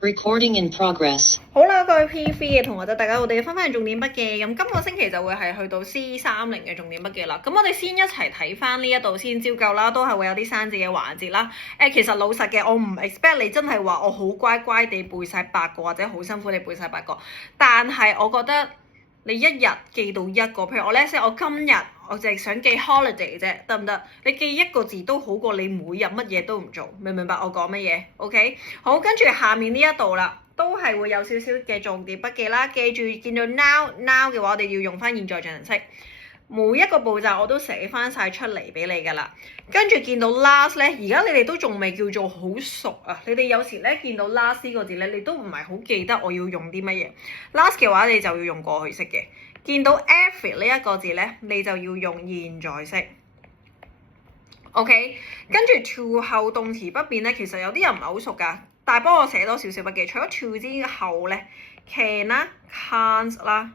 Recording in progress。好啦，各位 P3 嘅同學仔，大家好，我哋翻返重點筆記。咁今個星期就會係去到 C30嘅重點筆記啦。咁我哋先一齊睇翻呢一度先，照舊啦，都係會有啲生字嘅環節啦。其實老實嘅，我唔 expect 你真係話我好乖乖地背晒8個，或者好辛苦地背晒8個。但係我覺得你一日記到一個，譬如我咧，我今日我淨係想記 holiday 啫，得唔得？你記一個字都好過你每日乜嘢都唔做，明唔明白我講乜嘢 ？OK， 好，跟住下面呢一度啦，都係會有少少嘅重點筆記啦。記住見到 now 嘅話，我哋要用翻現在進行式。每一個步驟我都寫翻晒出嚟俾你㗎啦。跟住見到 last 咧，而家你哋都仲未叫做好熟啊。你哋有時咧見到 last 呢個字咧，你都唔係好記得我要用啲乜嘢。last 嘅話，你就要用過去式嘅。見到 every 呢一個字咧，你就要用現在式。OK， 跟住 to 後動詞不變咧，其實有啲人唔係好熟㗎，但係幫我寫多少少筆記。除咗 to 之後咧 ，can 啦、can't 啦、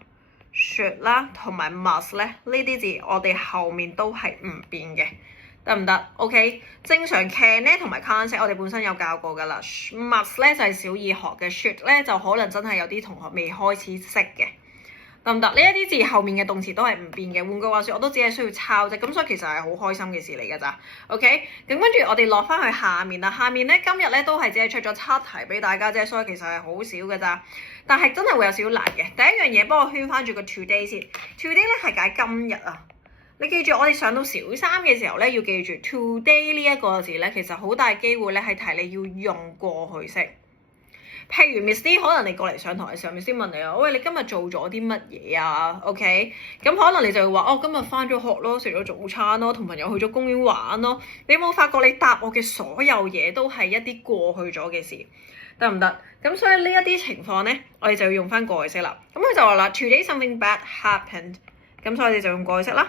should 啦同埋 must 咧，呢啲字我哋後面都係唔變嘅，得唔得 ？OK， 正常 can 咧同埋 can't 我哋本身有教過㗎啦。must 咧就係小二學嘅 should 咧就可能真係有啲同學未開始識嘅。得唔得？呢一啲字後面嘅動詞都係唔變嘅。換句話說，我都只係需要抄啫。咁所以其實係好開心嘅事嚟㗎咋。OK， 咁跟住我哋落翻去下面啦。下面咧今日咧都係只係出咗7題俾大家啫，所以其實係好少㗎咋。但係真係會有少少難嘅。第一樣嘢幫我圈翻住個 today 先。today 咧係解今日啊。你記住，我哋上到小3嘅時候咧，要記住 today 呢一個字咧，其實好大機會咧係提你要用過去式。譬如 Miss D 可能你過嚟上堂嘅時候 Miss D 問你啊，喂，你今日做咗啲乜嘢啊 ？OK， 咁可能你就會話哦，今日返咗學咯，食咗早餐咯，同朋友去咗公園玩咯。你有冇發覺你答我嘅所有嘢都係一啲過去咗嘅事，得唔得？咁所以呢一啲情況咧，我哋就要用返過去式啦。咁佢就話啦 ，Today something bad happened， 咁所以我哋就用過去式啦。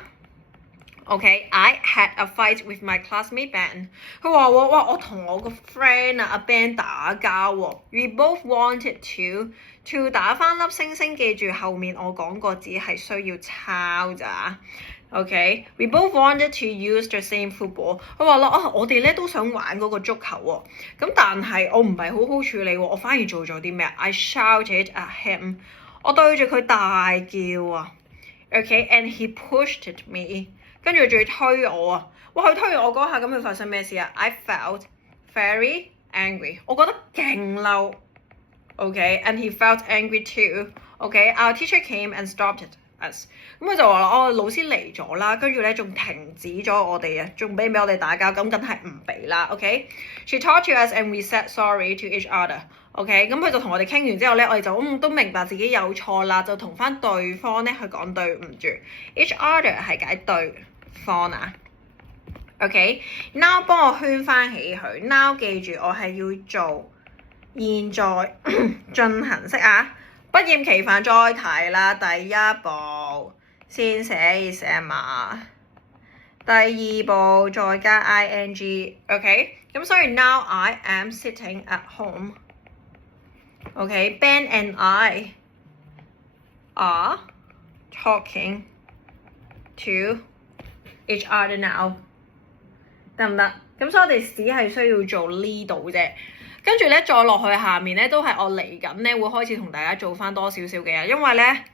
OK，I had a fight with my classmate Ben。佢話哇，我同我個 friend 啊，阿 Ben 打交喎。We both wanted to 打翻粒星星，記住後面我講過只係需要抄咋。OK，we both wanted to use the same football。佢話啦，我哋咧都想玩嗰個足球喎。咁但係我唔係好好處理喎，我反而做咗啲咩？I shouted at him。我對住佢大叫啊。OK，and he pushed me。跟住仲要推我啊！哇，佢推我嗰下，咁佢發生咩事啊 ？I felt very angry， 我覺得勁嬲。OK，and he felt angry too。OK，our teacher came and stopped us。咁佢就話啦，老師嚟咗啦，跟住咧仲停止咗我哋啊，仲俾我哋打交，咁梗係唔俾啦。OK，she talked to us and we said sorry to each other。OK，咁佢就同我哋傾完之後咧，我哋就都明白自己有錯啦，就同翻對方咧去講對唔住。each other 係解對方啊。OK，now 幫我圈翻起佢。now 記住我係要做現在進行式啊。不厭其煩再提啦，第一步先寫一寫嘛，第二步再加 ing。OK， 咁所以 now I am sitting at home。OK，Ben and I are talking to each other now， 得唔得？咁所以我哋只係需要做呢度啫。跟住咧，再落去下面咧，都係我嚟緊咧會開始同大家做翻多少少嘅，因為咧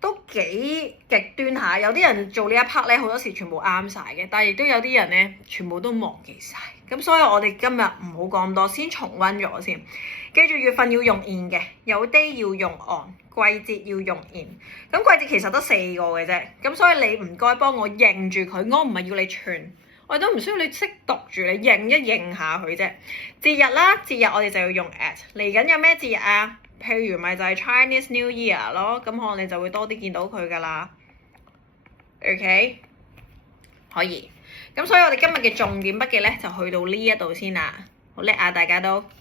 都幾極端下。有啲人做呢一 part 咧，好多時全部啱晒嘅，但係亦都有啲人咧全部都忘記晒。咁所以我哋今日唔好講咁多，先重溫咗先。記住月份要用 in 嘅，有 day 要用 on， 季節要用 in。咁季節其實得4個嘅啫，咁所以你唔該幫我認住佢，我唔係要你串。我都唔需要你識讀住，你認一認下佢啫。節日啦，節日我哋就要用 at。嚟緊有咩節日啊？譬如咪就係 Chinese New Year 咯，咁可能你就會多啲見到佢噶啦。OK， 可以。咁所以我哋今日嘅重點筆記咧就去到呢一度先啦。好叻啊，大家都〜